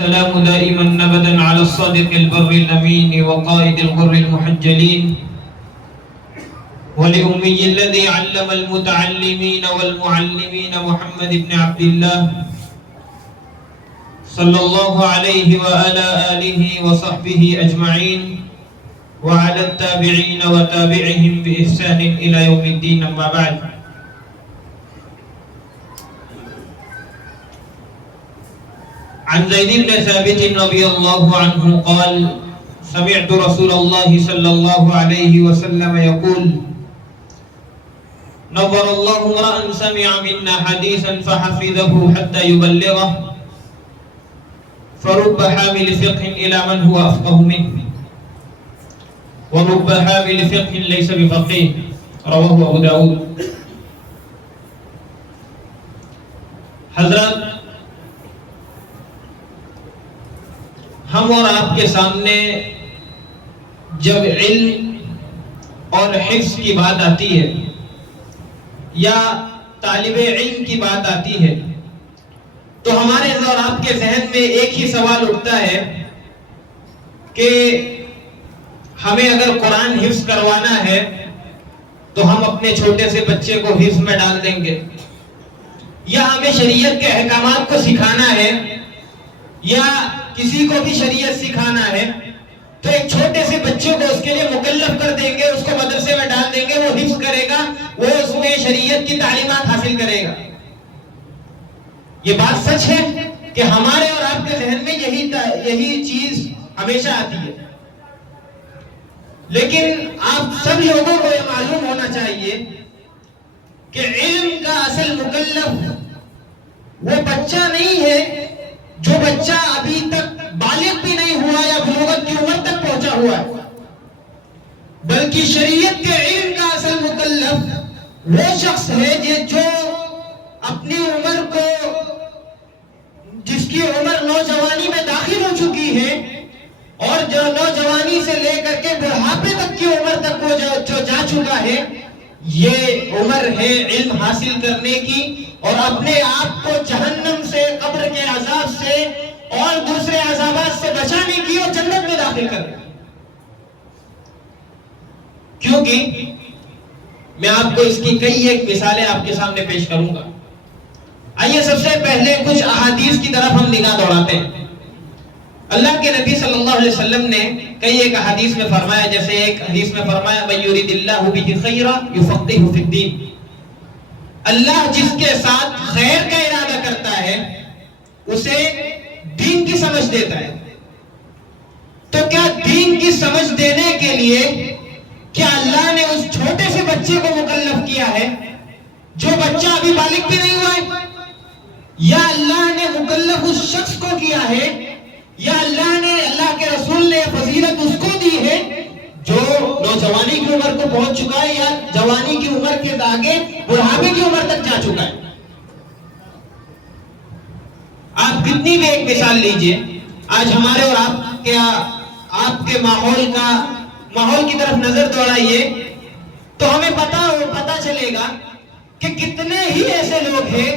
السلام دائما أبدا على الصادق البر الأمين وقائد الغر المحجلين ولأمي الذي علم المتعلمين والمعلمين محمد بن عبد الله صلى الله عليه وعلى آله وصحبه أجمعين وعلى التابعين وتابعهم بإحسان إلى يوم الدين. أما بعد، عن زيد بن ثابت رضي الله عنه قال: سمعت رسول الله صلى الله عليه وسلم يقول: نظر الله امرأ سمع منا حديثا فحفظه حتى يبلغه فرب حامل فقه إلى من هو أفقه منه ورب حامل فقه ليس بفقيه. رواه ابو داود. حضرات، ہم اور آپ کے سامنے جب علم اور حفظ کی بات آتی ہے یا طالب علم کی بات آتی ہے تو ہمارے اور آپ کے ذہن میں ایک ہی سوال اٹھتا ہے کہ ہمیں اگر قرآن حفظ کروانا ہے تو ہم اپنے چھوٹے سے بچے کو حفظ میں ڈال دیں گے، یا ہمیں شریعت کے احکامات کو سکھانا ہے یا کسی کو بھی شریعت سکھانا ہے تو ایک چھوٹے سے بچے کو اس کے لیے مکلف کر دیں گے، اس کو مدرسے میں ڈال دیں گے، وہ حفظ کرے گا، وہ اس میں شریعت کی تعلیمات حاصل کرے گا۔ یہ بات سچ ہے کہ ہمارے اور آپ کے ذہن میں یہی چیز ہمیشہ آتی ہے، لیکن آپ سب لوگوں کو یہ معلوم ہونا چاہیے کہ علم کا اصل مکلف وہ بچہ نہیں ہے جو بچہ ابھی تک بالغ بھی نہیں ہوا یا بلوغت کی عمر تک پہنچا ہوا ہے، بلکہ شریعت کے علم کا اصل مکلف وہ شخص ہے جو اپنی عمر کو، جس کی عمر نوجوانی میں داخل ہو چکی ہے اور جو نوجوانی سے لے کر کے بڑھاپے تک کی عمر تک وہ جو جا چکا ہے، یہ عمر ہے علم حاصل کرنے کی اور اپنے آپ کو جہنم سے، قبر کے عذاب سے اور دوسرے عذابات سے بچانے کی اور جنت میں داخل کرنے کی۔ کیونکہ میں آپ کو اس کی کئی ایک مثالیں آپ کے سامنے پیش کروں گا۔ آئیے سب سے پہلے کچھ احادیث کی طرف ہم نگاہ دوڑاتے ہیں۔ اللہ کے نبی صلی اللہ علیہ وسلم نے کئی ایک حدیث میں فرمایا، جیسے ایک حدیث میں فرمایا مَن یُرِدِ اللَّهُ بِهِ خَیْرًا یُفَقِّهُ فِی الدِّین، اللہ جس کے ساتھ خیر کا ارادہ کرتا ہے اسے دین کی سمجھ دیتا ہے۔ تو کیا دین کی سمجھ دینے کے لیے کیا اللہ نے اس چھوٹے سے بچے کو مکلف کیا ہے جو بچہ ابھی بالغ بھی نہیں ہوا ہے، یا اللہ نے مکلف اس شخص کو کیا ہے، یا اللہ کے رسول نے فضیلت اس کو دی ہے جو نوجوانی کی عمر کو پہنچ چکا ہے یا جوانی کی عمر کے آگے بڑھاپے کی عمر تک جا چکا ہے۔ آپ کتنی بھی ایک مثال لیجئے، آج ہمارے اور آپ کے ماحول کی طرف نظر دوڑائیے تو ہمیں پتا چلے گا کہ کتنے ہی ایسے لوگ ہیں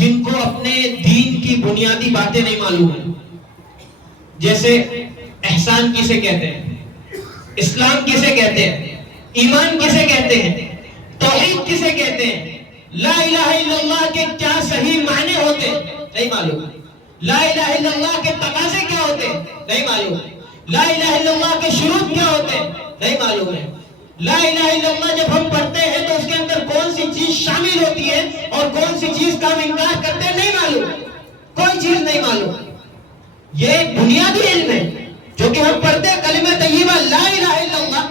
جن کو اپنے دین کی بنیادی باتیں نہیں معلوم ہیں، جیسے احسان کسے کہتے ہیں، اسلام کسے کہتے ہیں، ایمان کسے کہتے ہیں، توحید کسے کہتے ہیں، لا الہ الا اللہ کے کیا صحیح معنی ہوتے نہیں معلوم، لا الہ الا اللہ کے تقاضے کیا ہوتے نہیں معلوم، لا الہ الا اللہ کے شروط کیا ہوتے نہیں معلوم ہے، لا الہ الا اللہ جب ہم پڑھتے ہیں تو اس کے اندر کون سی چیز شامل ہوتی ہے اور کون سی چیز کا ہم انکار کرتے ہیں نہیں معلوم، کوئی چیز نہیں معلوم۔ یہ ایک بنیادی علم ہے جو کہ ہم پڑھتے ہیں کلمہ طیبہ لا الہ الا اللہ،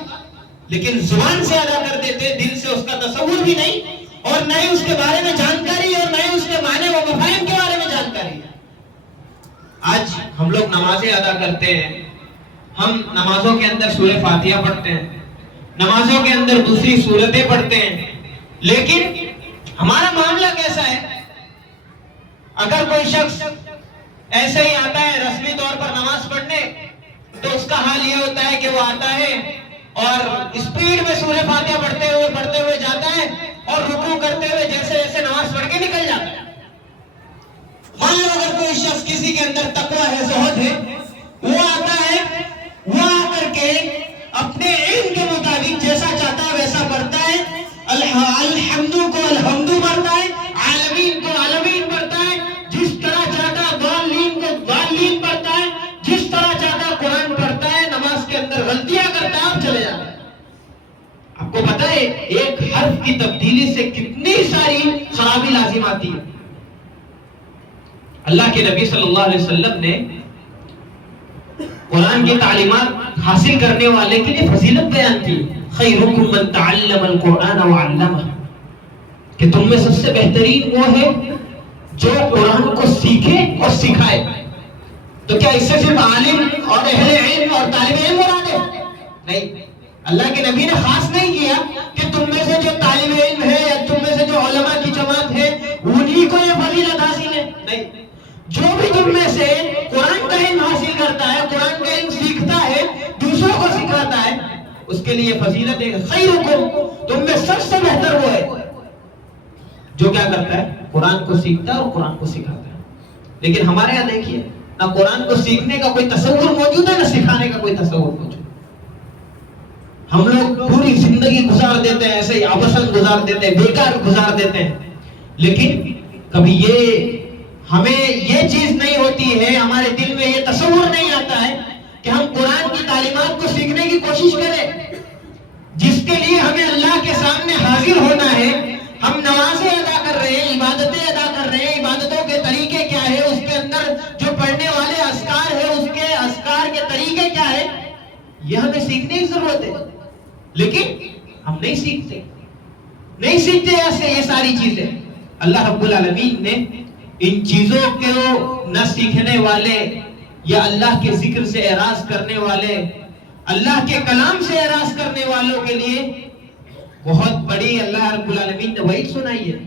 لیکن زبان سے ادا کر دیتے، دل سے اس کا تصور بھی نہیں اور نہ ہی اس کے بارے میں جانکاری اور نہ ہی اس کے معنی و مفاہیم کے بارے میں جانکاری۔ آج ہم لوگ نمازیں ادا کرتے ہیں، ہم نمازوں کے اندر سورہ فاتحہ پڑھتے ہیں، نمازوں کے اندر دوسری سورتیں پڑھتے ہیں، لیکن ہمارا معاملہ کیسا ہے؟ اگر کوئی شخص ایسے ہی آتا ہے رسمی طور پر نماز پڑھنے تو اس کا حال یہ ہوتا ہے کہ وہ آتا ہے اور اسپیڈ میں سورہ فاتحہ پڑھتے ہوئے جاتا ہے اور رکوع کرتے ہوئے جیسے نماز پڑھ کے نکل جاتا ہے۔ مان لو اگر کوئی شخص کسی کے اندر تقویٰ کی تبدیلی سے کتنی ساری خرابی لازم آتی ہے. اللہ کے نبی صلی اللہ علیہ وسلم نے قرآن کی تعلیمات حاصل کرنے والے کے لیے فضیلت بیان کی. خیرکم من تعلم القرآن وعلمہ، کہ تم میں سب سے بہترین وہ ہے جو قرآن کو سیکھے اور سکھائے. تو کیا اس سے صرف عالم اور اہل علم اور طالب علم مراد ہے؟ نہیں. اللہ کے نبی نے خاص نہیں کیا کہ تم میں سے جو طالب علم ہے یا تم میں سے جو علماء کی جماعت ہے انہی کو یہ فضیلت حاصل ہے. نہیں، جو بھی تم میں سے قرآن کا علم حاصل کرتا ہے، قرآن کا علم سیکھتا ہے، دوسروں کو سکھاتا ہے، اس کے لیے فضیلت ہے. خیرکم، تم میں سب سے بہتر وہ ہے جو کیا کرتا ہے؟ قرآن کو سیکھتا ہے اور قرآن کو سکھاتا ہے. لیکن ہمارے یہاں دیکھیے، نہ قرآن کو سیکھنے کا کوئی تصور موجود ہے، نہ سکھانے کا کوئی تصور موجود. ہم لوگ پوری زندگی گزار دیتے ہیں ایسے ہی آبسن گزار دیتے ہیں، بیکار گزار دیتے ہیں. لیکن کبھی ہمیں یہ چیز نہیں ہوتی ہے، ہمارے دل میں یہ تصور نہیں آتا ہے کہ ہم قرآن کی تعلیمات کو سیکھنے کی کوشش کریں، جس کے لیے ہمیں اللہ کے سامنے حاضر ہونا ہے. ہم نمازیں ادا کر رہے ہیں، عبادتیں ادا کر رہے ہیں، عبادتوں کے طریقے کیا ہے، اس کے اندر جو پڑھنے والے اذکار ہے اس کے اذکار کے طریقے کیا ہے، یہ ہمیں سیکھنے کی ضرورت ہے. لیکن ہم نہیں سیکھتے ایسے یہ ساری چیزیں. اللہ رب العالمین نے ان چیزوں کو نہ سیکھنے والے یا اللہ کے ذکر سے اعراض کرنے والے، اللہ کے کلام سے اعراض کرنے والوں کے لیے بہت بڑی اللہ رب العالمین نے وعید سنائی ہے.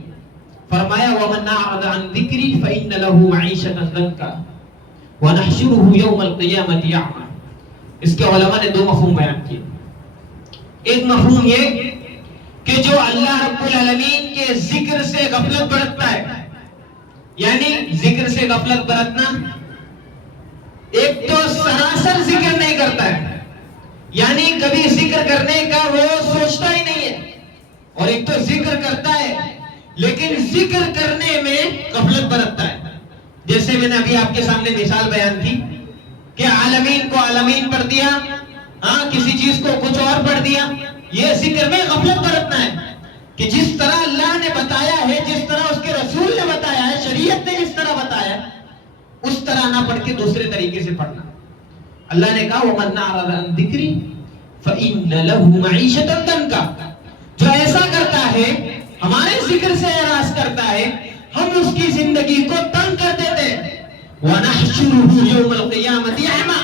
فرمایا وَمَنْ أَعْرَضَ عَنْ ذِكْرِي فَإِنَّ لَهُ مَعِيشَةً ضَنكًا وَنَحْشُرُهُ يَوْمَ الْقِيَامَةِ أَعْمَى. اس کے علماء نے دو مفہوم بیان کیے. ایک مفہوم یہ کہ جو اللہ رب العالمین کے ذکر سے غفلت برتتا ہے، یعنی ذکر سے غفلت برتنا، ایک تو سراسر ذکر نہیں کرتا ہے، یعنی کبھی ذکر کرنے کا وہ سوچتا ہی نہیں ہے، اور ایک تو ذکر کرتا ہے لیکن ذکر کرنے میں غفلت برتتا ہے. جیسے میں نے ابھی آپ کے سامنے مثال بیان کی کہ عالمین کو عالمین پڑھ دیا، کسی چیز کو کچھ اور پڑھ دیا. یہ ذکر میں غفلت برتنا ہے کہ جس طرح اللہ نے بتایا ہے، جس طرح اس کے رسول نے بتایا ہے، شریعت نے جس طرح بتایا اس طرح نہ پڑھ کے دوسرے طریقے سے پڑھنا. اللہ نے کہا وَمَنْ أَعْرَضَ عَنْ ذِكْرِي فَإِنَّ لَهُ مَعِيشَةً ضَنكًا. جو ایسا کرتا ہے، ہمارے ذکر سے اعراض کرتا ہے، ہم اس کی زندگی کو تنگ کر دیتے ہیں. وَنَحْشُرُهُ يَوْمَ الْقِيَامَةِ أَعْمَى.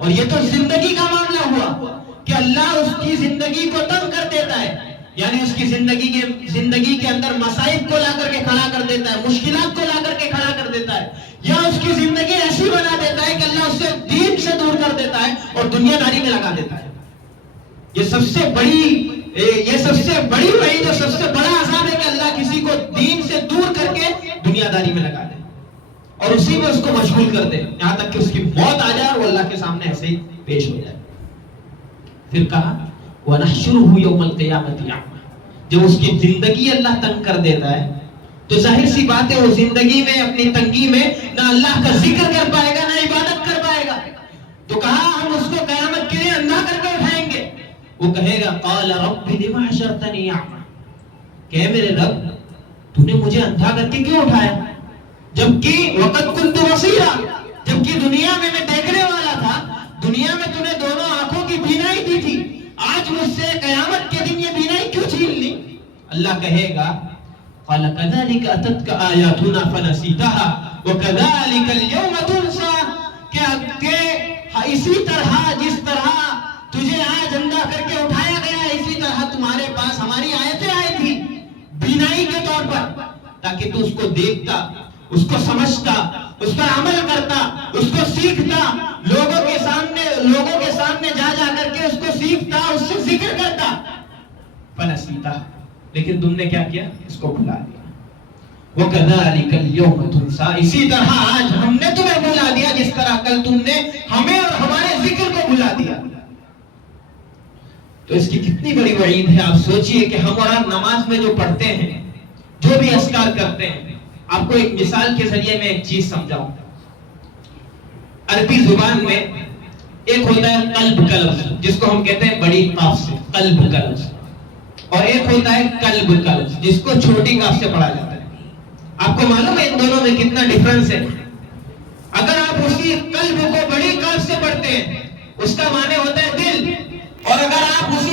اور یہ تو زندگی کا معاملہ ہوا کہ اللہ اس کی زندگی کو تنگ کر دیتا ہے، یعنی اس کی زندگی کے اندر مصائب کو لا کر کے کھڑا کر دیتا ہے، مشکلات کو لا کر کے کھڑا کر دیتا ہے، یا اس کی زندگی ایسی بنا دیتا ہے کہ اللہ اس سے دین سے دور کر دیتا ہے اور دنیا داری میں لگا دیتا ہے. یہ سب سے بڑی وعید اور سب سے بڑا عذاب ہے کہ اللہ کسی کو دین سے دور کر کے دنیا داری میں لگا دے اور اسی میں اس کو مشغول کر دے، یہاں تک کہ اس کی موت آ جائے اور وہ اللہ کے سامنے ایسے ہی پیش ہو جائے. پھر کہا وَنَحْشُرُهُ يَوْمَ الْقِيَامَةِ أَعْمَى. جب اس کی زندگی اللہ تنگ کر دیتا ہے تو ظاہر سی بات ہے وہ زندگی میں اپنی تنگی میں نہ اللہ کا ذکر کر پائے گا، نہ عبادت کر پائے گا. تو کہا ہم اس کو قیامت کے لیے اندھا کر کے اٹھائیں گے. وہ کہے گا قَالَ رَبِّ لِمَ حَشَرْتَنِي أَعْمَى. کہ میرے رب تو نے مجھے اندھا کر کے کیوں اٹھایا، جبکہ وَقَدْ كُنْتُ بَصِيرًا، جبکہ دنیا میں دیکھنے والا تھا، دنیا میں تو نے دونوں آنکھوں کی بینائی دی تھی، آج مجھ سے قیامت کے دن یہ بینائی کیوں چھین لی؟ اللہ کہے گا قَالَ كَذَلِكَ أَتَتْكَ آيَاتُنَا فَنَسِيتَهَا وَكَذَلِكَ الْيَوْمَ تُنْسَى. کہ اسی طرح جس طرح تجھے آج اندھا کر کے اٹھایا گیا، اسی طرح تمہارے پاس ہماری آیتیں آئی تھی بینائی کے طور پر، تاکہ تو اس کو دیکھتا، اس کو سمجھتا، اس پر عمل کرتا، اس کو سیکھتا، لوگوں کے سامنے جا کر کے اس کو سیکھتا، اس سے ذکر کرتا. فنسیتا، لیکن تم نے کیا کیا؟ اس کو بھلا دیا. وَكَذَلِكَ الْيَوْمَ تُنْسَى. اسی طرح آج ہم نے تمہیں بھلا دیا جس طرح کل تم نے ہمیں اور ہمارے ذکر کو بھلا دیا. تو اس کی کتنی بڑی وعید ہے. آپ سوچئے کہ ہم اور آپ نماز میں جو پڑھتے ہیں، جو بھی اذکار کرتے ہیں، آپ کو ایک مثال کے ذریعے میں ایک چیز سمجھاؤں. عربی زبان میں ایک ہوتا ہے قلب کا لفظ، جس کو ہم کہتے ہیں بڑی قاف سے قلب کا لفظ. اور ایک ہوتا ہے قلب قلب، جس کو چھوٹی کاف سے پڑھا جاتا ہے. آپ کو معلوم ہے ان دونوں میں کتنا ڈفرنس ہے؟ اگر آپ اسی قلب کو بڑی کاف سے پڑھتے ہیں اس کا معنی ہوتا ہے دل، اور اگر آپ اسی